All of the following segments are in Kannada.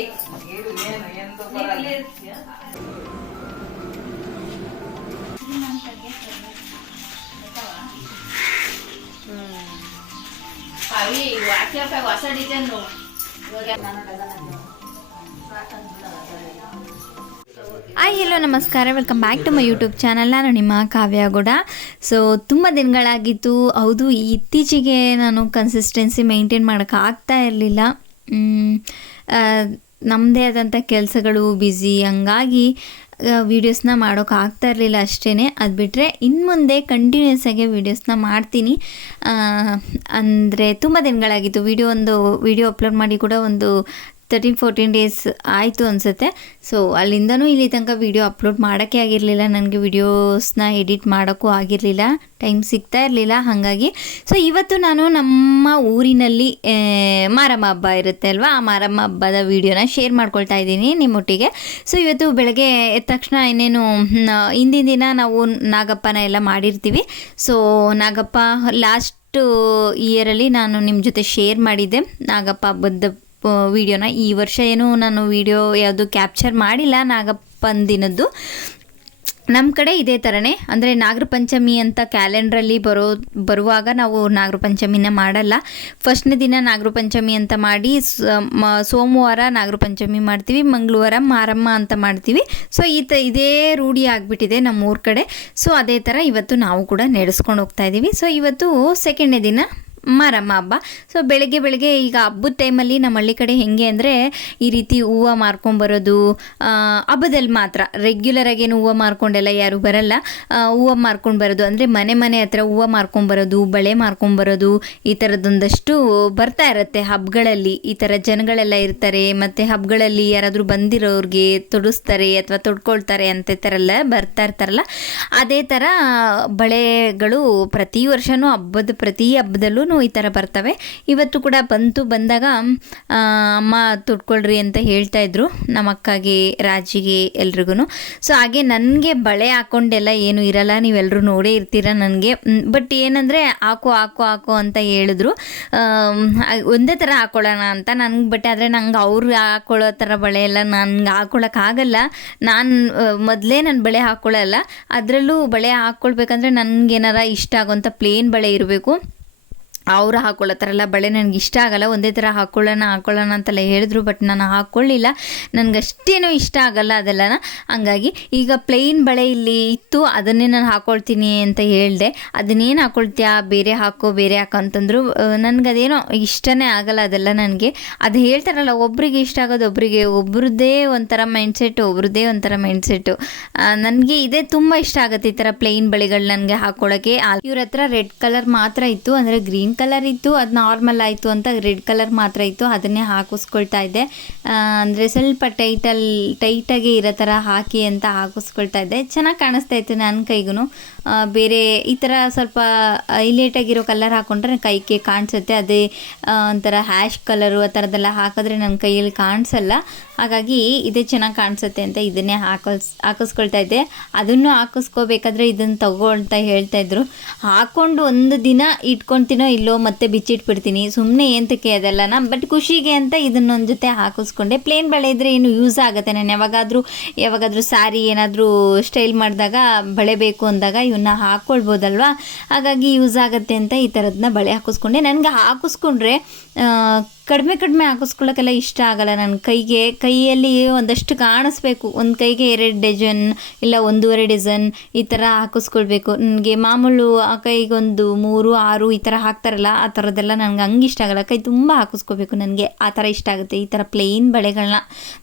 ಹಾಯ್ ಹಲೋ ನಮಸ್ಕಾರ. Welcome back to my YouTube channel ನಾನು ನಿಮ್ಮ ಕಾವ್ಯ ಗೌಡ. ಸೊ ತುಂಬ ದಿನಗಳಾಗಿತ್ತು. ಹೌದು, ಇತ್ತೀಚೆಗೆ ನಾನು ಕನ್ಸಿಸ್ಟೆನ್ಸಿ ಮೇಂಟೈನ್ ಮಾಡೋಕ್ಕಾಗ್ತಾ ಇರಲಿಲ್ಲ. ನಮ್ಮದೇ ಆದಂಥ ಕೆಲಸಗಳು ಬ್ಯುಸಿ ಹಂಗಾಗಿ ವೀಡಿಯೋಸ್ನ ಮಾಡೋಕೆ ಆಗ್ತಾ ಇರಲಿಲ್ಲ ಅಷ್ಟೇ ಅದು ಬಿಟ್ಟರೆ ಇನ್ನು ಮುಂದೆ ಕಂಟಿನ್ಯೂಸ್ ಆಗಿ ವೀಡಿಯೋಸ್ನ ಮಾಡ್ತೀನಿ. ಅಂದರೆ ತುಂಬ ದಿನಗಳಾಗಿತ್ತು. ವಿಡಿಯೋ ಒಂದು ವಿಡಿಯೋ ಅಪ್ಲೋಡ್ ಮಾಡಿ ಕೂಡ ಒಂದು ತರ್ಟೀನ್ ಫೋರ್ಟೀನ್ ಡೇಸ್ ಆಯಿತು ಅನಿಸುತ್ತೆ. ಸೊ ಅಲ್ಲಿಂದನೂ ಇಲ್ಲಿ ತನಕ ವಿಡಿಯೋ ಅಪ್ಲೋಡ್ ಮಾಡೋಕ್ಕೆ ಆಗಿರಲಿಲ್ಲ. ನನಗೆ ವಿಡಿಯೋಸ್ನ ಎಡಿಟ್ ಮಾಡೋಕ್ಕೂ ಆಗಿರಲಿಲ್ಲ. ಟೈಮ್ ಸಿಗ್ತಾ ಇರಲಿಲ್ಲ. ಹಾಗಾಗಿ ಸೊ ಇವತ್ತು ನಾನು ನಮ್ಮ ಊರಿನಲ್ಲಿ ಮಾರಮ್ಮ ಹಬ್ಬ ಇರುತ್ತೆ ಅಲ್ವಾ? ಆ ಮಾರಮ್ಮ ಹಬ್ಬದ ವೀಡಿಯೋನ ಶೇರ್ ಮಾಡ್ಕೊಳ್ತಾ ಇದ್ದೀನಿ ನಿಮ್ಮೊಟ್ಟಿಗೆ. ಸೊ ಇವತ್ತು ಬೆಳಗ್ಗೆ ಎದ್ದ ತಕ್ಷಣ ಇನ್ನೇನು ಹಿಂದಿನ ದಿನ ನಾವು ನಾಗಪ್ಪನ ಎಲ್ಲ ಮಾಡಿರ್ತೀವಿ. ಸೊ ನಾಗಪ್ಪ ಲಾಸ್ಟ್ ಇಯರಲ್ಲಿ ನಾನು ನಿಮ್ಮ ಜೊತೆ ಶೇರ್ ಮಾಡಿದ್ದೆ. ನಾಗಪ್ಪ ಹಬ್ಬದ ವಿಡಿಯೋನ. ಈ ವರ್ಷ ಏನು ನಾನು ವಿಡಿಯೋ ಯಾವುದು ಕ್ಯಾಪ್ಚರ್ ಮಾಡಿಲ್ಲ ನಾಗಪ್ಪನ ದಿನದ್ದು ನಮ್ಮ ಕಡೆ ಇದೇ ಥರನೇ ಅಂದರೆ ನಾಗರ ಪಂಚಮಿ ಅಂತ ಕ್ಯಾಲೆಂಡ್ರಲ್ಲಿ ಬರೋ, ಬರುವಾಗ ನಾವು ನಾಗರ ಪಂಚಮಿನ ಮಾಡಲ್ಲ. ಫಸ್ಟ್ನೇ ದಿನ ನಾಗರ ಪಂಚಮಿ ಅಂತ ಮಾಡಿ ಸೋಮವಾರ ನಾಗರ ಪಂಚಮಿ ಮಾಡ್ತೀವಿ, ಮಂಗಳವಾರ ಮಾರಮ್ಮ ಅಂತ ಮಾಡ್ತೀವಿ. ಸೊ ಈ ತ, ಇದೇ ರೂಢಿ ಆಗಿಬಿಟ್ಟಿದೆ ನಮ್ಮ ಊರ ಕಡೆ. ಸೊ ಅದೇ ಥರ ಇವತ್ತು ನಾವು ಕೂಡ ನಡೆಸ್ಕೊಂಡು ಹೋಗ್ತಾ ಇದ್ದೀವಿ ಸೊ ಇವತ್ತು ಸೆಕೆಂಡ್ನೇ ದಿನ. ಮಾರಮ್ಮ ಹಬ್ಬ ಸೊ ಬೆಳಗ್ಗೆ ಬೆಳಗ್ಗೆ ಈಗ ಹಬ್ಬದ ಟೈಮಲ್ಲಿ ನಮ್ಮ ಹಳ್ಳಿ ಕಡೆ ಹೆಂಗೆ ಅಂದರೆ ಈ ರೀತಿ ಹೂವು ಮಾರ್ಕೊಂಬರೋದು ಹಬ್ಬದಲ್ಲಿ ಮಾತ್ರ. ರೆಗ್ಯುಲರಾಗಿ ಏನು ಹೂವು ಮಾರ್ಕೊಂಡೆಲ್ಲ ಯಾರು ಬರಲ್ಲ. ಹೂವು ಮಾರ್ಕೊಂಡು ಬರೋದು. ಅಂದರೆ ಮನೆ ಮನೆ ಹತ್ರ ಹೂವು ಮಾರ್ಕೊಂಬರೋದು ಬಳೆ ಮಾರ್ಕೊಂಬರೋದು ಈ ಥರದ್ದೊಂದಷ್ಟು ಬರ್ತಾ ಇರುತ್ತೆ ಹಬ್ಬಗಳಲ್ಲಿ. ಈ ಥರ ಜನಗಳೆಲ್ಲ ಇರ್ತಾರೆ, ಮತ್ತು ಹಬ್ಬಗಳಲ್ಲಿ ಯಾರಾದರೂ ಬಂದಿರೋರಿಗೆ ತೊಡಿಸ್ತಾರೆ ಅಥವಾ ತೊಡ್ಕೊಳ್ತಾರೆ ಅಂತ ಥರ ಎಲ್ಲ ಬರ್ತಾ ಇರ್ತಾರಲ್ಲ. ಅದೇ ಥರ ಬಳೆಗಳು ಪ್ರತಿ ವರ್ಷವೂ ಹಬ್ಬದ, ಪ್ರತಿ ಹಬ್ಬದಲ್ಲೂ ಈ ಥರ ಬರ್ತವೆ. ಇವತ್ತು ಕೂಡ ಬಂತು ಬಂದಾಗ ಅಮ್ಮ ತೊಡ್ಕೊಳ್ರಿ ಅಂತ ಹೇಳ್ತಾ ಇದ್ರು. ನಮ್ಮ ಅಕ್ಕಗೆ, ರಾಜಿಗೆ ಎಲ್ರಿಗೂ ಸೊ ಹಾಗೆ ನನಗೆ ಬಳೆ ಹಾಕೊಂಡೆಲ್ಲ ಏನು ಇರಲ್ಲ. ನೀವೆಲ್ಲರೂ ನೋಡೇ ಇರ್ತೀರ ನನಗೆ. ಬಟ್ ಏನಂದರೆ ಹಾಕು ಹಾಕು ಹಾಕು ಅಂತ ಹೇಳಿದ್ರು. ಒಂದೇ ಥರ ಹಾಕೊಳ್ಳೋಣ ಅಂತ ನನಗೆ ಬಟ್ ಆದರೆ ನಂಗೆ ಅವ್ರು ಹಾಕೊಳ್ಳೋ ಥರ ಬಳೆ ಎಲ್ಲ ನನ್ಗೆ ಹಾಕೊಳ್ಳೋಕ್ಕಾಗಲ್ಲ ನಾನು ಮೊದಲೇ ನಾನು ಬಳೆ ಹಾಕ್ಕೊಳ್ಳಲ್ಲ ಅದರಲ್ಲೂ ಬಳೆ ಹಾಕ್ಕೊಳ್ಬೇಕಂದ್ರೆ ನನಗೇನಾರ ಇಷ್ಟ ಆಗೋಂಥ ಪ್ಲೇನ್ ಬಳೆ ಇರಬೇಕು. ಅವ್ರು ಹಾಕ್ಕೊಳ್ಳೋ ಬಳೆ ನನಗೆ ಇಷ್ಟ ಆಗಲ್ಲ, ಒಂದೇ ಥರ ಹಾಕ್ಕೊಳ್ಳೋಣ ಹಾಕ್ಕೊಳ್ಳೋಣ ಅಂತೆಲ್ಲ ಹೇಳಿದ್ರು ಬಟ್ ನಾನು ಹಾಕ್ಕೊಳ್ಳಿಲ್ಲ ನನಗೆ ಅಷ್ಟೇನೂ ಇಷ್ಟ ಆಗಲ್ಲ ಅದೆಲ್ಲ ಹಂಗಾಗಿ ಈಗ ಪ್ಲೈನ್ ಬಳೆ ಇಲ್ಲಿ ಇತ್ತು, ಅದನ್ನೇ ನಾನು ಹಾಕ್ಕೊಳ್ತೀನಿ ಅಂತ ಹೇಳಿದೆ. ಅದನ್ನೇನು ಹಾಕ್ಕೊಳ್ತೀಯಾ ಬೇರೆ ಹಾಕೋ ಬೇರೆ ಹಾಕೋ ಅಂತಂದ್ರು ನನಗೆ ಅದೇನೋ ಇಷ್ಟನೇ ಆಗಲ್ಲ ಅದೆಲ್ಲ ನನಗೆ. ಅದು ಹೇಳ್ತಾರಲ್ಲ, ಒಬ್ರಿಗೆ ಇಷ್ಟ ಆಗೋದು ಒಬ್ರಿಗೆ, ಒಬ್ರದ್ದೇ ಒಂಥರ ಮೈಂಡ್ಸೆಟ್ಟು ಒಬ್ರದ್ದೇ ಒಂಥರ ಮೈಂಡ್ಸೆಟ್ಟು ನನಗೆ ಇದೇ ತುಂಬ ಇಷ್ಟ ಆಗುತ್ತೆ ಈ ಥರ ಪ್ಲೈನ್ ಬಳೆಗಳು ನನಗೆ ಹಾಕ್ಕೊಳ್ಳೋಕ್ಕೆ ಇವ್ರ ಹತ್ರ ರೆಡ್ ಕಲರ್ ಮಾತ್ರ ಇತ್ತು, ಅಂದರೆ ಗ್ರೀನ್ ಕಲರ್ ಇತ್ತು ಅದು ನಾರ್ಮಲ್ ಆಯಿತು ಅಂತ ರೆಡ್ ಕಲರ್ ಮಾತ್ರ ಇತ್ತು, ಅದನ್ನೇ ಹಾಕಿಸ್ಕೊಳ್ತಾ ಇದ್ದೆ. ಅಂದರೆ ಸ್ವಲ್ಪ ಟೈಟಲ್ ಟೈಟಾಗಿ ಇರೋ ಥರ ಹಾಕಿ ಅಂತ ಹಾಕಿಸ್ಕೊಳ್ತಾ ಇದ್ದೆ. ಚೆನ್ನಾಗಿ ಕಾಣಿಸ್ತಾ ಇತ್ತು ನನ್ನ ಕೈಗೂ ಬೇರೆ ಈ ಥರ ಸ್ವಲ್ಪ ಹೈಲೈಟಾಗಿರೋ ಕಲರ್ ಹಾಕ್ಕೊಂಡ್ರೆ ಕೈಗೆ ಕಾಣಿಸುತ್ತೆ. ಅದೇ ಒಂಥರ ಹ್ಯಾಶ್ ಕಲರು ಆ ಥರದ್ದೆಲ್ಲ ಹಾಕಿದ್ರೆ ನನ್ನ ಕೈಯಲ್ಲಿ ಕಾಣಿಸಲ್ಲ. ಹಾಗಾಗಿ ಇದೇ ಚೆನ್ನಾಗಿ ಕಾಣಿಸುತ್ತೆ ಅಂತ ಇದನ್ನೇ ಹಾಕಲ್ಸ್, ಹಾಕಿಸ್ಕೊಳ್ತಾ ಇದ್ದೆ. ಅದನ್ನು ಹಾಕಿಸ್ಕೋಬೇಕಾದ್ರೆ ಇದನ್ನು ತಗೋ ಅಂತ ಹೇಳ್ತಾ ಇದ್ರು. ಹಾಕ್ಕೊಂಡು ಒಂದು ದಿನ ಇಟ್ಕೊಳ್ತೀನೋ ಇಲ್ಲೋ ಮತ್ತೆ ಬಿಚ್ಚಿಟ್ಬಿಡ್ತೀನಿ. ಸುಮ್ಮನೆ ಏಂತಕ್ಕೆ ಅದೆಲ್ಲನ ಬಟ್ ಖುಷಿಗೆ ಅಂತ ಇದನ್ನೊಂದು ಜೊತೆ ಹಾಕಿಸ್ಕೊಂಡೆ. ಪ್ಲೇನ್ ಬಳೆ ಇದ್ದರೆ ಏನು ಯೂಸ್ ಆಗುತ್ತೆ. ನಾನು ಯಾವಾಗಾದರೂ ಯಾವಾಗಾದರೂ ಸ್ಯಾರಿ ಏನಾದರೂ ಸ್ಟೈಲ್ ಮಾಡಿದಾಗ ಬಳೆ ಬೇಕು ಅಂದಾಗ ಇವನ್ನ ಹಾಕ್ಕೊಳ್ಬೋದಲ್ವಾ ಹಾಗಾಗಿ ಯೂಸ್ ಆಗುತ್ತೆ ಅಂತ ಈ ಥರದನ್ನ ಬಳೆ ಹಾಕಿಸ್ಕೊಂಡೆ. ನನಗೆ ಹಾಕಿಸ್ಕೊಂಡ್ರೆ ಕಡಿಮೆ ಕಡಿಮೆ ಹಾಕಿಸ್ಕೊಳ್ಳೋಕ್ಕೆಲ್ಲ ಇಷ್ಟ ಆಗಲ್ಲ ನನ್ನ ಕೈಗೆ. ಕೈಯಲ್ಲಿ ಒಂದಷ್ಟು ಕಾಣಿಸ್ಬೇಕು. ಒಂದು ಕೈಗೆ ಎರಡು ಡಜನ್ ಇಲ್ಲ ಒಂದೂವರೆ ಡಜನ್ ಈ ಥರ ಹಾಕಿಸ್ಕೊಳ್ಬೇಕು. ನನಗೆ ಮಾಮೂಲು ಆ ಕೈಗೆ ಒಂದು ಮೂರು, ಆರು ಈ ಥರ ಹಾಕ್ತಾರಲ್ಲ, ಆ ಥರದ್ದೆಲ್ಲ ನನಗೆ ಹಂಗೆ ಇಷ್ಟ ಆಗಲ್ಲ. ಕೈ ತುಂಬ ಹಾಕಿಸ್ಕೋಬೇಕು ನನಗೆ. ಆ ಥರ ಇಷ್ಟ ಆಗುತ್ತೆ. ಈ ಥರ ಪ್ಲೇನ್ ಬಳೆಗಳನ್ನ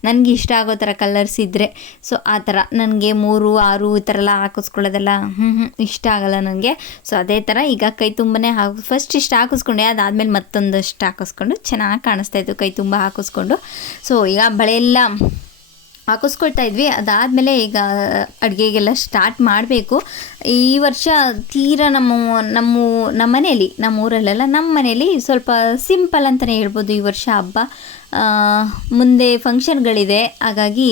ನನಗೆ ಇಷ್ಟ ಆಗೋ ಥರ ಕಲರ್ಸ್ ಇದ್ದರೆ ಸೊ ಆ ಥರ ನನಗೆ ಮೂರು, ಆರು ಈ ಥರ ಎಲ್ಲ ಹಾಕಿಸ್ಕೊಳ್ಳೋದೆಲ್ಲ ಹ್ಞೂ ಹ್ಞೂ ಇಷ್ಟ ಆಗಲ್ಲ ನನಗೆ. ಸೊ ಅದೇ ಥರ ಈಗ ಕೈ ತುಂಬನೇ ಹಾಕಿ ಫಸ್ಟ್ ಇಷ್ಟು ಹಾಕಿಸ್ಕೊಂಡೆ, ಅದಾದಮೇಲೆ ಮತ್ತೊಂದಷ್ಟು ಹಾಕಿಸ್ಕೊಂಡು ಚೆನ್ನಾಗಿ ಕಾಣಿಸ್ತಾ ಇತ್ತು ಕೈ ತುಂಬ ಹಾಕಿಸ್ಕೊಂಡು. ಸೊ ಈಗ ಬಳೆ ಎಲ್ಲ ಹಾಕಿಸ್ಕೊಳ್ತಾ ಇದ್ವಿ. ಅದಾದಮೇಲೆ ಈಗ ಅಡುಗೆಗೆಲ್ಲ ಸ್ಟಾರ್ಟ್ ಮಾಡಬೇಕು. ಈ ವರ್ಷ ತೀರಾ ನಮ್ಮ ನಮ್ಮ ನಮ್ಮ ಮನೇಲಿ ನಮ್ಮ ಊರಲ್ಲೆಲ್ಲ ನಮ್ಮ ಮನೇಲಿ ಸ್ವಲ್ಪ ಸಿಂಪಲ್ ಅಂತಲೇ ಹೇಳ್ಬೋದು ಈ ವರ್ಷ ಹಬ್ಬ. ಮುಂದೆ ಫಂಕ್ಷನ್ಗಳಿದೆ ಹಾಗಾಗಿ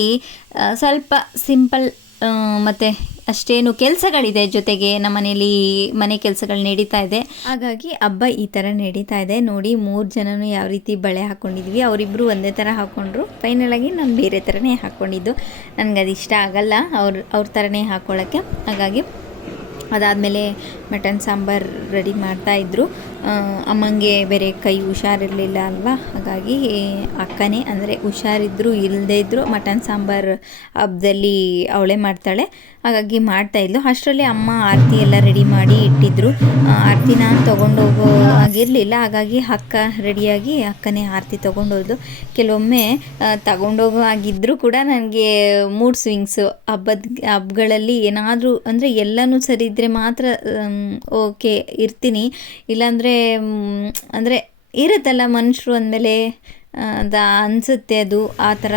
ಸ್ವಲ್ಪ ಸಿಂಪಲ್ ಮತ್ತು ಅಷ್ಟೇನು ಕೆಲಸಗಳಿದೆ ಜೊತೆಗೆ ನಮ್ಮ ಮನೇಲಿ ಮನೆ ಕೆಲಸಗಳು ನಡೀತಾ ಇದೆ. ಹಾಗಾಗಿ ಹಬ್ಬ ಈ ಥರ ನಡೀತಾ ಇದೆ. ನೋಡಿ, ಮೂರು ಜನನು ಯಾವ ರೀತಿ ಬಳೆ ಹಾಕ್ಕೊಂಡಿದ್ವಿ ಅವರಿಬ್ಬರು ಒಂದೇ ಥರ ಹಾಕ್ಕೊಂಡ್ರು ಆಗಿ ನಾನು ಬೇರೆ ಥರನೇ ಹಾಕ್ಕೊಂಡಿದ್ದು ನನಗೆ ಅದು ಇಷ್ಟ ಆಗಲ್ಲ. ಅವ್ರ ಅವ್ರ ಥರನೇ ಹಾಕ್ಕೊಳ್ಳೋಕ್ಕೆ ಹಾಗಾಗಿ ಅದಾದಮೇಲೆ ಮಟನ್ ಸಾಂಬಾರು ರೆಡಿ ಮಾಡ್ತಾಯಿದ್ರು ಅಮ್ಮಂಗೆ ಬೇರೆ ಕೈ ಹುಷಾರಿರಲಿಲ್ಲ ಅಲ್ವಾ? ಹಾಗಾಗಿ ಅಕ್ಕನೇ, ಅಂದರೆ ಹುಷಾರಿದ್ರು ಇಲ್ಲದೇ ಇದ್ದರು ಮಟನ್ ಸಾಂಬಾರು ಹಬ್ಬದಲ್ಲಿ ಅವಳೇ ಮಾಡ್ತಾಳೆ. ಹಾಗಾಗಿ ಮಾಡ್ತಾಯಿದ್ಲು ಅಷ್ಟರಲ್ಲಿ ಅಮ್ಮ ಆರತಿ ಎಲ್ಲ ರೆಡಿ ಮಾಡಿ ಇಟ್ಟಿದ್ರು. ಆರತಿ ನಾನು ತೊಗೊಂಡೋಗೋ ಆಗಿರಲಿಲ್ಲ ಹಾಗಾಗಿ ಅಕ್ಕ ರೆಡಿಯಾಗಿ ಅಕ್ಕನೇ ಆರತಿ ತೊಗೊಂಡೋದು ಕೆಲವೊಮ್ಮೆ ತಗೊಂಡೋಗೋ ಆಗಿದ್ದರೂ ಕೂಡ ನನಗೆ ಮೂಡ್ ಸ್ವಿಂಗ್ಸು ಹಬ್ಬದ ಹಬ್ಬಗಳಲ್ಲಿ ಏನಾದರೂ, ಅಂದರೆ ಎಲ್ಲನೂ ಸರಿ ಇದ್ದರೆ ಮಾತ್ರ ಓಕೆ ಇರ್ತೀನಿ. ಇಲ್ಲಾಂದರೆ ಅಂದರೆ ಇರುತ್ತಲ್ಲ ಮನುಷ್ಯರು ಅಂದಮೇಲೆ ಅದ ಅನಿಸುತ್ತೆ ಅದು, ಆ ಥರ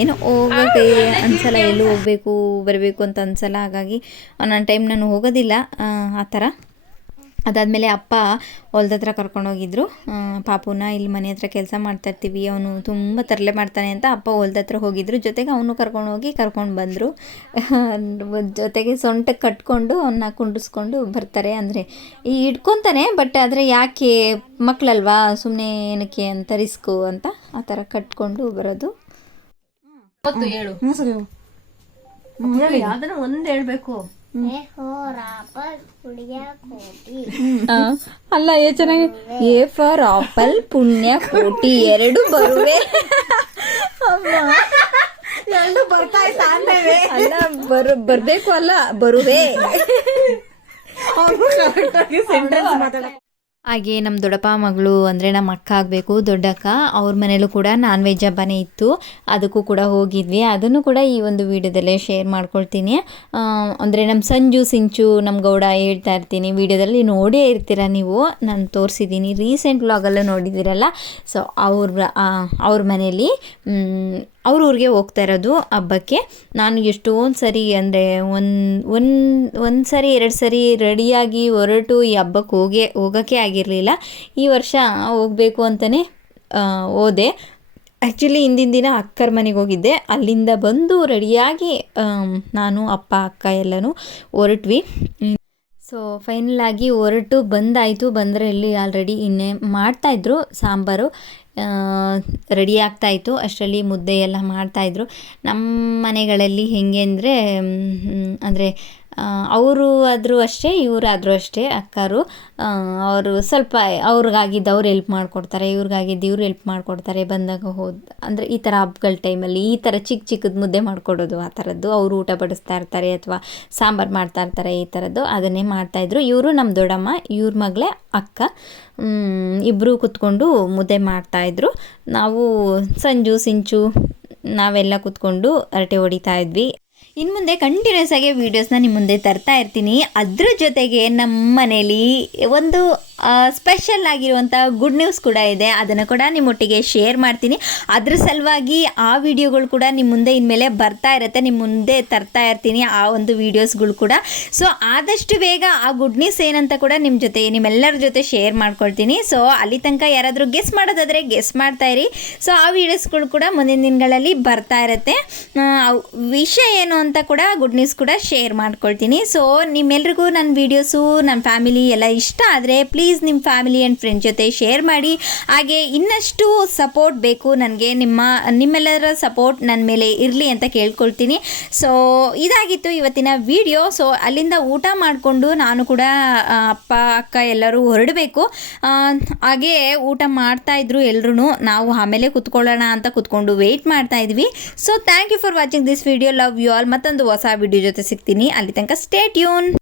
ಏನು ಹೋಗೋಕೆ ಅನ್ಸಲ್ಲ ಎಲ್ಲೂ ಹೋಗಬೇಕು, ಬರಬೇಕು ಅಂತ ಅನ್ಸಲ್ಲ ಹಾಗಾಗಿ, ಒಂದೊಂದು ಟೈಮ್ ನಾನು ಹೋಗೋದಿಲ್ಲ ಆ ಥರ. ಅದಾದಮೇಲೆ ಅಪ್ಪ ಹೊಲ್ದ ಹತ್ರ ಕರ್ಕೊಂಡೋಗಿದ್ರು. ಪಾಪುನ ಇಲ್ಲಿ ಮನೆ ಹತ್ರ ಕೆಲಸ ಮಾಡ್ತಾ ಇರ್ತೀವಿ ಅವನು ತುಂಬ ತರಲೆ ಮಾಡ್ತಾನೆ ಅಂತ ಅಪ್ಪ ಹೊಲ್ದ ಹತ್ರ ಹೋಗಿದ್ರು. ಜೊತೆಗೆ ಅವನು ಕರ್ಕೊಂಡು ಹೋಗಿ ಕರ್ಕೊಂಡು ಬಂದರು. ಜೊತೆಗೆ ಸೊಂಟಕ್ಕೆ ಕಟ್ಕೊಂಡು ಅವನ್ನ ಕುಂಡಿಸ್ಕೊಂಡು ಬರ್ತಾರೆ ಅಂದರೆ ಈ ಇಟ್ಕೊತಾನೆ ಬಟ್ ಆದರೆ ಯಾಕೆ ಮಕ್ಕಳಲ್ವಾ ಸುಮ್ಮನೆ ಏನಕ್ಕೆ ಅಂತ ರಿಸ್ಕು ಅಂತ ಆ ಥರ ಕಟ್ಕೊಂಡು ಬರೋದು. ಹೇಳು. ಹೇಳಬೇಕು ಹೇಳ್ಬೇಕು. ಅಲ್ಲ ಏ ಚೆನ್ನಾಗಿ ಎ ಫಾರ್ ಆಪಲ್ ಪುಣ್ಯ ಕೋಟಿ ಎರಡು ಬರುವೆ. ಅಲ್ಲ ಬರ್ ಬರ್ಬೇಕು ಅಲ್ಲ ಬರುವೆ. ಹಾಗೆ ನಮ್ಮ ದೊಡ್ಡಪ್ಪ ಮಗಳು ಅಂದರೆ ನಮ್ಮ ಅಕ್ಕ ಆಗಬೇಕು ದೊಡ್ಡಕ್ಕ ಅವ್ರ ಮನೇಲೂ ಕೂಡ ನಾನ್ ವೆಜ್ ಹಬ್ಬನೇ ಇತ್ತು. ಅದಕ್ಕೂ ಕೂಡ ಹೋಗಿದ್ವಿ. ಅದನ್ನು ಕೂಡ ಈ ಒಂದು ವಿಡಿಯೋದಲ್ಲೇ ಶೇರ್ ಮಾಡ್ಕೊಳ್ತೀನಿ. ಅಂದರೆ ನಮ್ಮ ಸಂಜು, ಸಿಂಚು ನಮ್ಮ ಗೌಡ ಹೇಳ್ತಾ ಇರ್ತೀನಿ. ವಿಡಿಯೋದಲ್ಲಿ ನೋಡೇ ಇರ್ತೀರ ನೀವು. ನಾನು ತೋರಿಸಿದ್ದೀನಿ. ರೀಸೆಂಟ್ ವ್ಲಾಗಲ್ಲೂ ನೋಡಿದ್ದೀರಲ್ಲ? ಸೊ ಅವ್ರ ಅವ್ರ ಮನೇಲಿ ಅವ್ರ ಊರಿಗೆ ಹೋಗ್ತಾ ಇರೋದು ಹಬ್ಬಕ್ಕೆ. ನಾನು ಎಷ್ಟೊಂದು ಸರಿ ಅಂದರೆ ಒಂದು ಒಂದು ಒಂದು ಸರಿ, ಎರಡು ಸರಿ ರೆಡಿಯಾಗಿ ಹೊರಟು ಈ ಹಬ್ಬಕ್ಕೆ ಹೋಗೇ, ಹೋಗೋಕ್ಕೆ ಆಗಿರಲಿಲ್ಲ. ಈ ವರ್ಷ ಹೋಗಬೇಕು ಅಂತಲೇ ಹೋದೆ. ಆ್ಯಕ್ಚುಲಿ ಹಿಂದಿನ ದಿನ ಅಕ್ಕರ ಮನೆಗೆ ಹೋಗಿದ್ದೆ. ಅಲ್ಲಿಂದ ಬಂದು ರೆಡಿಯಾಗಿ ನಾನು, ಅಪ್ಪ, ಅಕ್ಕ ಎಲ್ಲನೂ ಹೊರಟ್ವಿ. ಸೊ ಫೈನಲ್ ಆಗಿ ಹೊರಟು ಬಂದಾಯಿತು. ಬಂದರೆ ಇಲ್ಲಿ ಆಲ್ರೆಡಿ ಇನ್ನೇ ಮಾಡ್ತಾಯಿದ್ರು ಸಾಂಬಾರು. ರೆಡಿ ಆಗ್ತಾಯಿತ್ತು ಅಷ್ಟರಲ್ಲಿ ಮುದ್ದೆ ಎಲ್ಲ ಮಾಡ್ತಾಯಿದ್ರು ನಮ್ಮ ಮನೆಗಳಲ್ಲಿ ಹೆಂಗೆ ಅಂದರೆ ಅಂದರೆ ಅವರು ಆದರೂ ಅಷ್ಟೇ ಇವರಾದರೂ ಅಷ್ಟೇ, ಅಕ್ಕರು ಅವರು ಸ್ವಲ್ಪ ಅವ್ರಿಗಾಗಿದ್ದು ಅವ್ರು ಹೆಲ್ಪ್ ಮಾಡಿಕೊಡ್ತಾರೆ ಇವ್ರಿಗಾಗಿದ್ದು ಇವ್ರು ಹೆಲ್ಪ್ ಮಾಡಿಕೊಡ್ತಾರೆ, ಬಂದಾಗ ಹೋದ, ಅಂದರೆ ಈ ಥರ ಹಬ್ಬಗಳ ಟೈಮಲ್ಲಿ ಈ ಥರ ಚಿಕ್ಕ ಚಿಕ್ಕದು ಮುದ್ದೆ ಮಾಡಿಕೊಡೋದು ಆ ಥರದ್ದು ಅವರು ಊಟ ಬಡಿಸ್ತಾ ಇರ್ತಾರೆ ಅಥವಾ ಸಾಂಬಾರು ಮಾಡ್ತಾ ಇರ್ತಾರೆ ಈ ಥರದ್ದು ಅದನ್ನೇ ಮಾಡ್ತಾಯಿದ್ರು ಇವರು ನಮ್ಮ ದೊಡ್ಡಮ್ಮ, ಇವ್ರ ಮಗಳೇ, ಅಕ್ಕ ಇಬ್ಬರು ಕುತ್ಕೊಂಡು ಮುದ್ದೆ ಮಾಡ್ತಾಯಿದ್ರು ನಾವು ಸಂಜು, ಸಿಂಚು, ನಾವೆಲ್ಲ ಕುತ್ಕೊಂಡು ಹರಟೆ ಹೊಡಿತಾ ಇದ್ವಿ. ಇನ್ನು ಮುಂದೆ ಕಂಟಿನ್ಯೂಸ್ ಆಗಿ ವೀಡಿಯೋಸ್ನ ನಿಮ್ಮ ಮುಂದೆ ತರ್ತಾ ಇರ್ತೀನಿ. ಅದ್ರ ಜೊತೆಗೆ ನಮ್ಮ ಮನೇಲಿ ಒಂದು ಸ್ಪೆಷಲ್ ಆಗಿರುವಂಥ ಗುಡ್ ನ್ಯೂಸ್ ಕೂಡ ಇದೆ. ಅದನ್ನು ಕೂಡ ನಿಮ್ಮೊಟ್ಟಿಗೆ ಶೇರ್ ಮಾಡ್ತೀನಿ. ಅದ್ರ ಸಲುವಾಗಿ ಆ ವಿಡಿಯೋಗಳು ಕೂಡ ನಿಮ್ಮ ಮುಂದೆ ಇನ್ಮೇಲೆ ಬರ್ತಾ ಇರುತ್ತೆ. ನಿಮ್ಮ ಮುಂದೆ ತರ್ತಾ ಇರ್ತೀನಿ ಆ ಒಂದು ವೀಡಿಯೋಸ್ಗಳು ಕೂಡ. ಸೊ ಆದಷ್ಟು ಬೇಗ ಆ ಗುಡ್ ನ್ಯೂಸ್ ಏನಂತ ಕೂಡ ನಿಮ್ಮ ಜೊತೆ, ನಿಮ್ಮೆಲ್ಲರ ಜೊತೆ ಶೇರ್ ಮಾಡ್ಕೊಳ್ತೀನಿ. ಸೊ ಅಲ್ಲಿ ತನಕ ಯಾರಾದರೂ ಗೆಸ್ ಮಾಡೋದಾದರೆ ಗೆಸ್ ಮಾಡ್ತಾ ಇರಿ. ಸೊ ಆ ವೀಡಿಯೋಸ್ಗಳು ಕೂಡ ಮುಂದಿನ ದಿನಗಳಲ್ಲಿ ಬರ್ತಾ ಇರುತ್ತೆ. ವಿಷಯ ಏನು ಅಂತ ಕೂಡ ಗುಡ್ ನ್ಯೂಸ್ ಕೂಡ ಶೇರ್ ಮಾಡ್ಕೊಳ್ತೀನಿ. ಸೊ ನಿಮ್ಮೆಲ್ರಿಗೂ ನನ್ನ ವೀಡಿಯೋಸು ನನ್ನ ಫ್ಯಾಮಿಲಿ ಎಲ್ಲ ಇಷ್ಟ ಆದರೆ ಪ್ಲೀಸ್ ನಿಮ್ಮ ಫ್ಯಾಮಿಲಿ ಆ್ಯಂಡ್ ಫ್ರೆಂಡ್ ಜೊತೆ ಶೇರ್ ಮಾಡಿ. ಹಾಗೆ ಇನ್ನಷ್ಟು ಸಪೋರ್ಟ್ ಬೇಕು ನನಗೆ, ನಿಮ್ಮ, ನಿಮ್ಮೆಲ್ಲರ ಸಪೋರ್ಟ್ ನನ್ನ ಮೇಲೆ ಇರಲಿ ಅಂತ ಕೇಳ್ಕೊಳ್ತೀನಿ. ಸೊ ಇದಾಗಿತ್ತು ಇವತ್ತಿನ ವಿಡಿಯೋ ಸೊ ಅಲ್ಲಿಂದ ಊಟ ಮಾಡಿಕೊಂಡು ನಾನು ಕೂಡ ಅಪ್ಪ, ಅಕ್ಕ ಎಲ್ಲರೂ ಹೊರಡಬೇಕು. ಹಾಗೆ ಊಟ ಮಾಡ್ತಾ ಇದ್ರು ಎಲ್ಲರೂ ನಾವು ಆಮೇಲೆ ಕುತ್ಕೊಳ್ಳೋಣ ಅಂತ ಕುತ್ಕೊಂಡು ವೆಯ್ಟ್ ಮಾಡ್ತಾ ಇದ್ವಿ. So thank you for watching this video love you all ಮತ್ತೊಂದು ಹೊಸ ವಿಡಿಯೋ ಜೊತೆ ಸಿಗ್ತೀನಿ. ಅಲ್ಲಿ ತನಕ ಸ್ಟೇ ಟ್ಯೂನ್